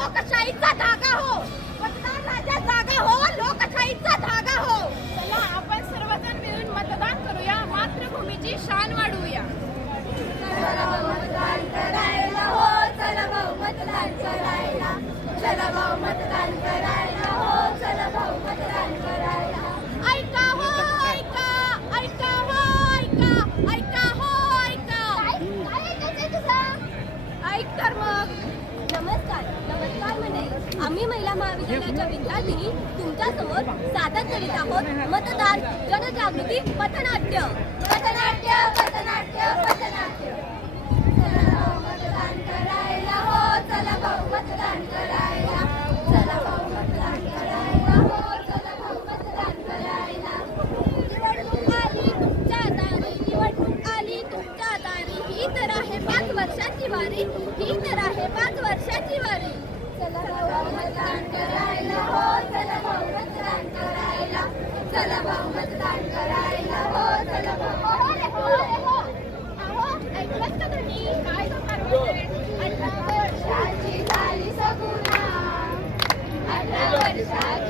लोकशाहीचा धागा हो. या महाविद्यालयाच्या विद्यार्थी तुमच्यासमोर सादर करीत आहोत मतदार जनजागृती पथनाट्य. पथनाट्य पथनाट्य पथनाट्य. हो, मतदान करायला हो चला भाऊ मतदान Thank you.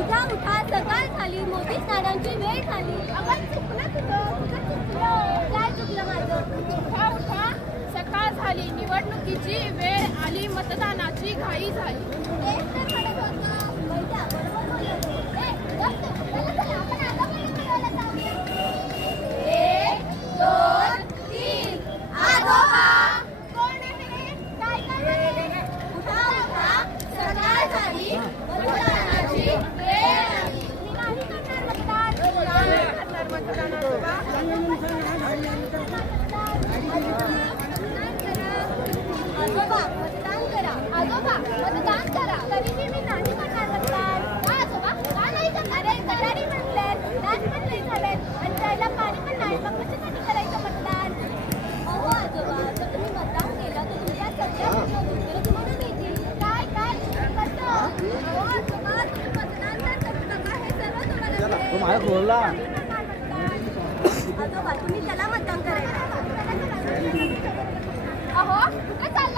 उठा उठा सकाळ झाली मोठी झाडांची वेळ झाली. काय चुकलं माझं? उठा उठा सकाळ झाली. निवडणुकीची वेळ आली मतदानाची घाई झाली. मतदान करा. आजोबा मतदान पाणी पण नाही. मग मतदान अहो तुम्ही काय काय? मतदान चाललं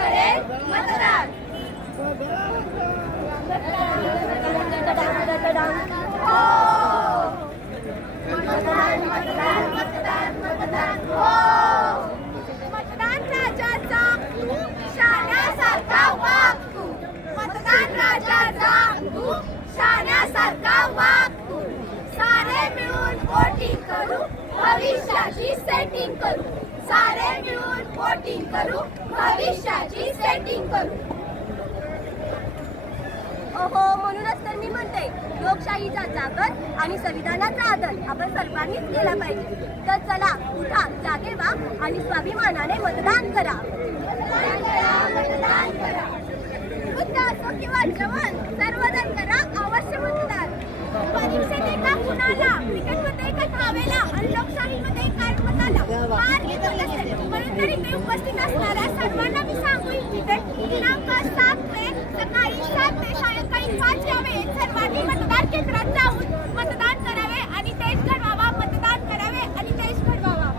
सेटिंग करू भविष्याची सेटिंग करू. हो म्हणूनच तर मी म्हणते लोकशाहीचा जागर आणि संविधानाचा आदर आपण सर्वांनीच केला पाहिजे. तर चला उठा जागे वा आणि स्वाभिमानाने मतदान करा. मतदान करा असो किंवा जवान सर्वजण करा म्हणून उपस्थित असणाऱ्या सर्वांना मी सांगू इच्छिते दिनांक सात मे सकाळी सात ते सायंकाळी पाच या वेळेत सर्वांनी मतदान केंद्रात जाऊन मतदान करावे आणि देश घडवावा मतदान करावे आणि देश घडवावा.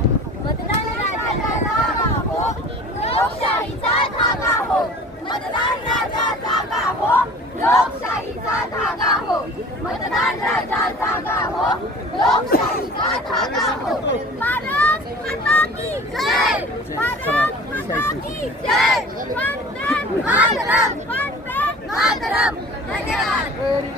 मतदान राजाचा हो लोकशाहीचा धागा हो. मतदान राजा जागा हो लोकशाहीचा धागा हो. मतदान राजा जागा हो लोकशाहीचा धन्यवाद